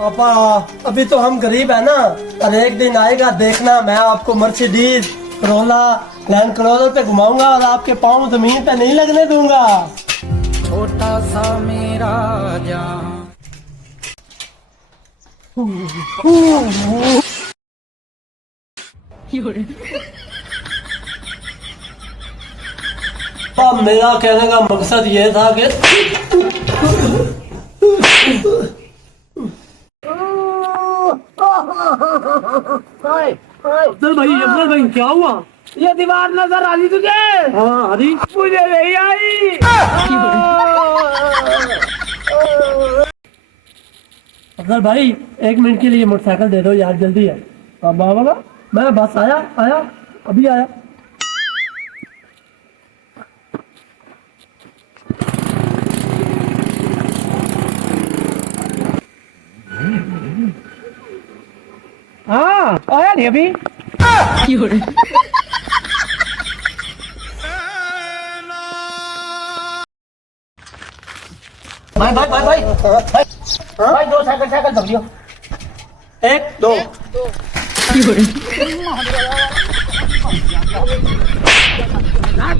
पापा अभी तो हम गरीब है ना, और एक दिन आएगा देखना, मैं आपको मर्सिडीज, करोला, लैंड क्रूजर पे घुमाऊंगा और आपके पाँव जमीन पे नहीं लगने दूंगा। छोटा सा मेरा जहां। अब मेरा कहने का मकसद ये था कि अफजल भाई क्या हुआ? ये दीवार नजर आ रही तुझे? हाँ हरी मुझे नहीं आई। अफजल भाई 1 मिनट के लिए मोटरसाइकिल दे दो यार, जल्दी है। अब बाबा मैं बस आया आया अभी आया। हाँ आया नहीं अभी। भाई दो साइकिल साइकिल धर दियो। 1 2 हाँ।